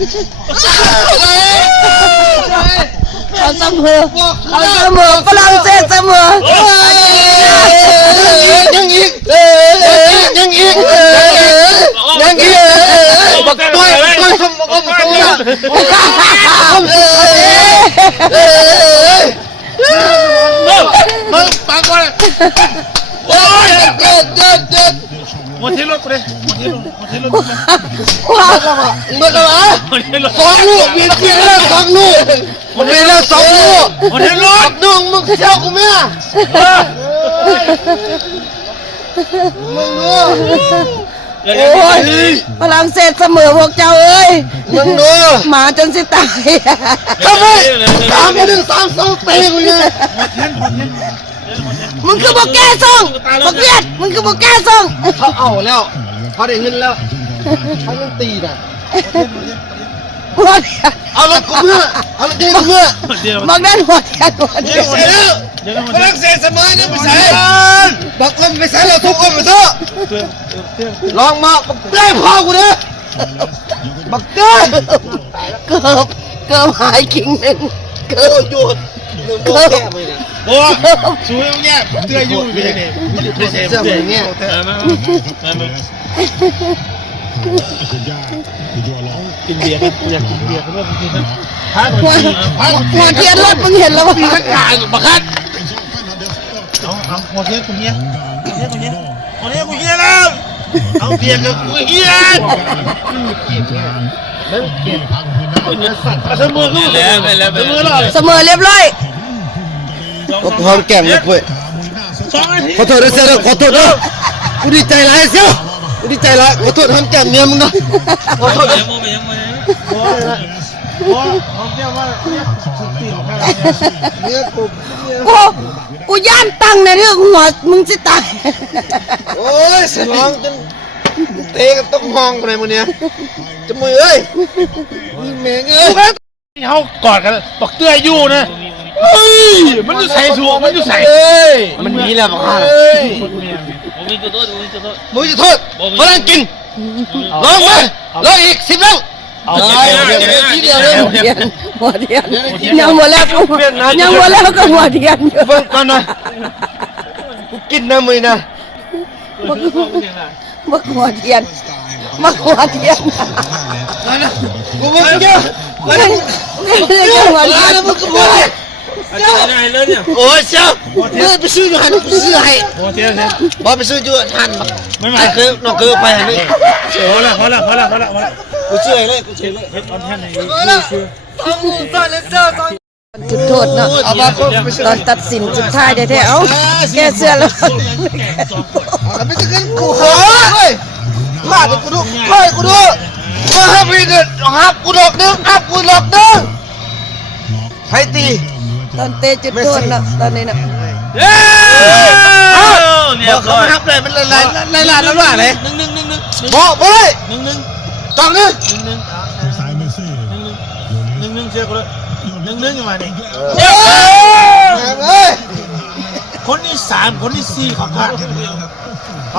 เอาเสมอฝรั่งเศสเสมอยังอีกบักต้อยสมองมึงปังก่อนโอ้ยเด็ดหมดที่รถกูเลยหมดที่รถว้าวเมื่อไหร่สองลูกมีเพียงแล้วสองลูกมันมีแล้วสองลูกหมดที่รถหนึ่งมึงเช่ากูไหมมึงดูโอ้ยฝรั่งเศสเสมอพวกเจ้าเอ้ยมึงดูหมาจนสิตายทำไม3-1-3-2เตะกูเลยมึงคือบอกแก้ส่งบอกเวียดมึงคือบอกแก้ส่งเขาเอาแล้วเขาได้เงินแล้วเขาต้องตีน่ะเอารถกูเมื่อเอารถเดียวกูเมื่อบอกได้หัวเทียนฝรั่งเศสเสมอเนี่ยไปใส่บอกคนไปใส่เราทุกคนไปเถอะลองมาบักเต้พอกูเด้อบักเต้เกือบหายกิ่งหนึ่งเกือบหยุดเกือบแก้มือเนี่ยโอ้ช่วยเนี่ยเตื้อยุ่งไปเลยไม่ใช่เตื้อเนี่ยกินเบียร์กันอยากกินเบียร์กันด้วยกินนะหัวเทียนรถมึงเห็นแล้วมั้ยขันขาดบักขัดเอาหัวเทียนกูเนี้ยหัวเทียนกูเนี้ยแล้วเอาเบียร์กับกูเฮียเสมอเรียบร้อยก็พร้อมแก่งเลยปุ้ยขอโทษนะเสียขอโทษนะกูดีใจร้ายเสียกูดีใจร้ายขอโทษทำแก่งเมียมึงนะขอโทษนะกูย่านตังในเรื่องหัวมึงจะตายโอ้ยสมองจนเตะกันต้องมองไปมึงเนี่ยจะมือเอ้ยแม่งเอ้ยเขากอดกันบอกเตื้ออยู่นะมันจะใส่สัวมันจะใส่มันมีแล้วบอกว่ามึงจะโทษฝรั่งกินลองมาลองอีก10แล้วหัวเทียนยังหมดแล้วก็หัวเทียนอยู่เบิ่งก่อนนะกูกินนะมึงนะมักหัวเทียนกูมึงเยอะหัวเทียนมึงก็บอกโอ้ยเจ้าไปซื้ออยู่หันกูซื้อให้บอกไปซื้ออยู่หันไม่มาคือนอกคือไปหันนี่พอละกูซื้อให้เลยจุดโทษเนาะตอนตัดสินสุดท้ายแท้ๆเอ้าแกเสื้อแล้วไม่จะขึ้นกูขอลาดกูดูคอยกูดูมาให้พี่เด็ดหับกูดอกนึงใครตีตอนเตะจุดโทษเนาะตอนนี้เนาะเนี่ยเขาหับเลยมันลายแล้วว่าไหนบอกไปเลยจังนึงเชื่อกูเลย1-1มาเนี่ยคนที่3คนที่4ของข้าไป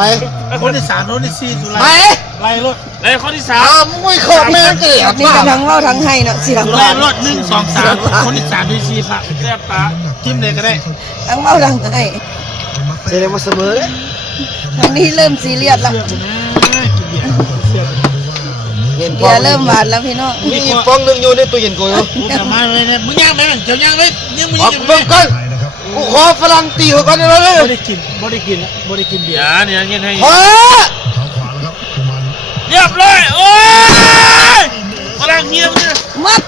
คนที่3คนที่4สุดไล่รถคนที่3มึงไม่ขอแม่งเกี่ยนี่กำลังเล่าทั้งให้เนาะสิไล่รถ1 2 3คนที่3ที่4ผักแซ่บตาจิ้มเลยก็ได้ทั้งเล่าทั้งให้เสร็จมาเสมอเลยทางนี้เริ่มซีเรียสแล้วเบียร์เริ่มหวานแล้วพี่น้องมีฟองนึงอยู่ในตู้เย็นกูอยู่มาเลยมึงย่างไหมเจ้าย่างเลยมึงย่างเบิ่งก่อนกูขอฝรั่งตีหัวก่อนเลยบ่ได้กินเบียร์เนี่ยเงินให้เรียบร้อยโอ้ยฝรั่งเงียบเนี่ยมัด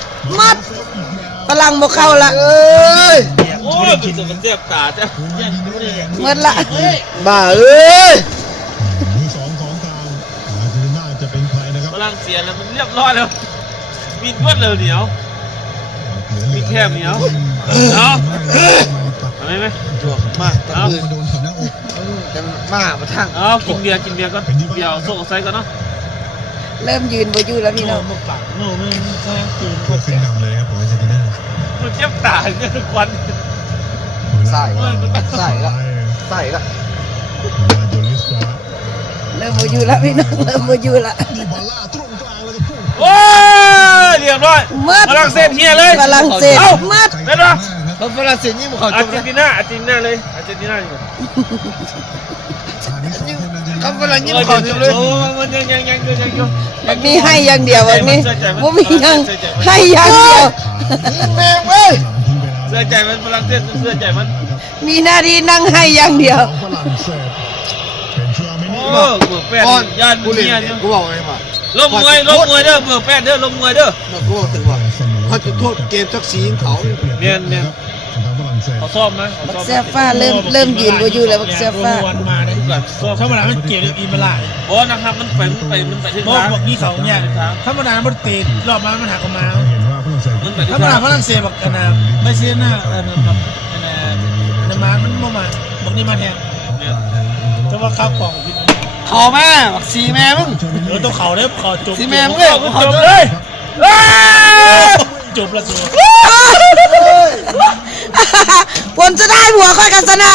ฝรั่งบ่เข้าละโอ้ยกินจนมันเสียบตาจ้ะหมดละบ้าเอ้ยฝรั่งเสียแล้วมันเรียบร้อยแล้วมีนวดเลยเหนียวมีแคบเหนียวเอาทำไหมมาตั้งมือมาทั้งกินเบียร์ก็เบียร์โซ่ใส่กันเนาะเริ่มยืนบ่อยู่แล้วพี่น้องมันปากโน่มันแค่ตื่นก็เสียงเลยครับผมจะกินได้มันเจ็บตาเนี่ยทุกวันใส่ละเริ่มบ่อยู่แล้วพี่น้องเริ่มบ่อยู่ละ โอ้ยเรียบร้อย มัด ฝรั่งเศสเฮียเลย ฝรั่งเศสมัด เป็นปะ เขาฝรั่งเศสยิ่งกว่าเขา อา จ ร์ บ เจน นะ ตินาอาร์เจนตินาเลยอาร์เจนตินาอยู่ เขาฝรั่งยิ่งกว่าเขาจบเลย โอ้มันยังอยู่ มันมีให้อย่างเดียววันนี้บ่มียังให้อย่างเดียว แม่งเว้ย เสื้อใจมันฝรั่งเศสเสื้อใจมัน มีหน้าที่นั่งให้อย่างเดียว โอ้เบื่อแป้นย่าน กู เมี เล่น ยเนี่ย กูบอกไงมา ลมมวยเด้อเบื่อแป้นเด้อลมมวยเด้อ มันกูบอกถึงว่าเขาจะโทษเกมจักสีเขา เมียนเขาซ่อมนะ บักเสื้อฟ้าเริ่มยืนบ่อยู่แล้วบักเสื้อฟ้า วันมาได้ธรรมดามันเกี่ยวกับอีเมล่า โอ้นะครับมันไปถึง บอก ทาง บอกนี่เขาเนี่ยธรรมดามันตีรอบมามันหักออกมา มันไปถึ ธรง รม ทา ดาง ฝรั่งเศสบอกกันนะไม่ใช่นะน้ำมันมันมาบอกนี่มาแทนแต่ว่าข้าวกล่องพี่ เขาแม่บักสีแม่มึง ต้องเขาได้ขอจบ สีแม่มึงเลย จบเลย จบละสิ ผลจะได้หัวค่อยกันชนะ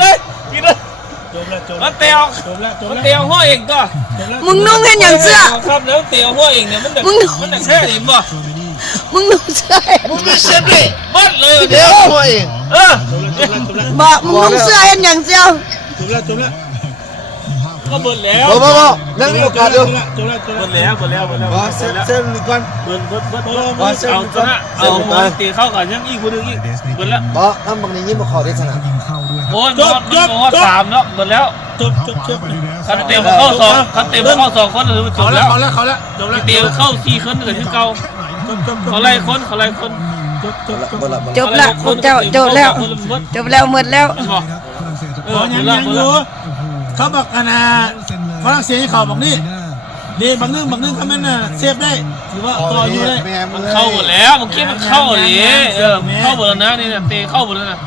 เลยกินเลย จบละจบ มันเตะ จบละจบ มัน ละ เตะหัวเองก็ มึงนุ่งเห็นอย่างเสื้อ ครับแล้วเตะหัวเองเนี่ยมันแค่ไหนบ่ มึงนุ่งเสื้อ มึงไม่เซฟเลย มัดเลย เดี๋ยวตัวเอง เออ จบละ บอกมึงนุ่งเสื้อเห็นอย่างเสียว จบละจบละ ก็เบิดแล้ว บ่นั่งมีโอกาสเดียว จบละจบ เบิ ละ ดแล้ว เซฟก่อน เบิดเอาชนะเอาตีเข้ากันยังอีกคนนึงอีกเบิดแล้ว บ่ทำบางนี้ยิ่งกว่าเขาได้ชนะ โอ้ยมันสามแล้วเบิดแล้ว จบจบจบ คันเตะเข้าสองคนหรือมันจ เขา บ ละ แล้ว เขาละเขาละจบละ เตะเข้า4คนเหลือที่เก่า จบจบ เขาไล่คน จบจบจบ จบละพวกเจ้าจบแล้วหมดแล้ว ยังอยู่เขาบอกอันน่ะฝรั่งเศสเขาบอกนี่นี่บางนึงเขาแม่นน่ะเซฟได้ถือว่าต่ออยู่ได้ แม่มึ มั ง นเข้าหมดแล้วเมื่อกี้มันเข้าเลยเข้าหมดแล้วนะนี่เตะเข้าหมดแล้วนะ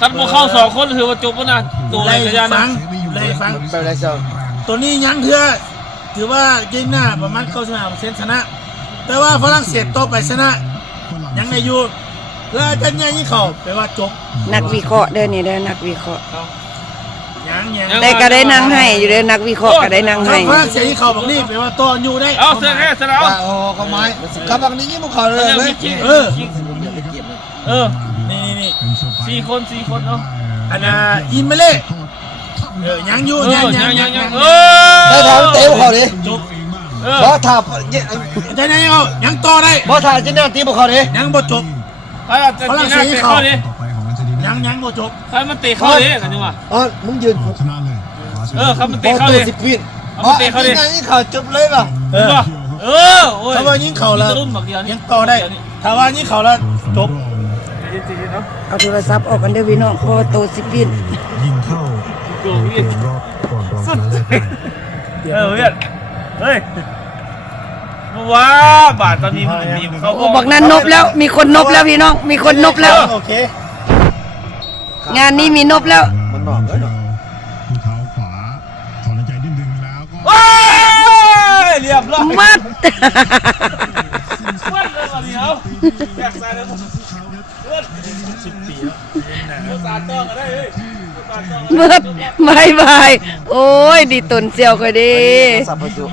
คันโมเข้า2คนถือว่าจบแล้วนะตัวอะไร ไล่ กันยา ฟั นะ งไล่ฟัง ไปไรเจ้า ตัวนี้ยังเถื่อถือว่าเกมหน้าประมาณ95%ชนะ แต่ว่าฝรั่งเศสต่อไปชนะยังในอยู่แล้วจะเนี่ยยิ่งเขาแปลว่าจบ นักวิเคราะห์เด้อนี่เด้อนักวิเคราะห์ ยัง ได้ก็ได้นั่งให้อยู่เด้อนักวิเคราะห์ก็ได้นั่งให้ ฝรั่งเศสยิ่งเขาบอกนี่แปลว่าต่ออยู่ได้ เอาเสื้อแค่เสื้อเอา โอ้ก็ไม้กับบางนี้ยิ่งกว่าเขาเลยเลย นี่ 4 คนเอา อันน่ะอิมเมเล่ยังอยู่ยัง ได้ทางเตะเขาดิ จบ บ่ทับ จะยังเอายังต่อได้ บ่ทับจะเนี่ยตีพวกเขาดิ ยังบ่จบ ใครจะตีหน้าเตะเข้าดิ ยังบ่จบ ใครมันเตะเข้าดิกันจังหวะ อ๋อมึงยืน เขามัน บ่ เตะเข้า ตัว ดิ 10 วินอ๋อไอ้นี่เขาจบเลยป่ะ โอ้ย ถ้าว่ายิงเขาแล้ว รุ่นแบบเดียว ยังต่อได้ถ้าว่ายิงเขาแล้วจบ เอาโทรศัพท์ออกกันเด้อพี่น้องเพราะว่าโตสิปิน ยิงเข้า โกงพี่ รอบก่อนรองชนะเลิศได้ เพื่อนเฮ้ยว้าบาทตอนนี้มันดีเขา โอ้บอกนั้นนบแล้วมีคนนบแล้วพี่น้องมีคนนบแล้ว โอเค งานนี้มีนบแล้ว มันหนอกแล้วเนาะ ผู้เท้าขวาถอนหายใจนิดนึงแล้วก็ ว้ายเรียบร้อย มัด วันเลยวันเดียวแยกสายแล้ว10 ปีแล้วสารต้องกันได้เฮ้ย เบิดบายโอ้ยดีตนเซียวก็ดี สับประตู ม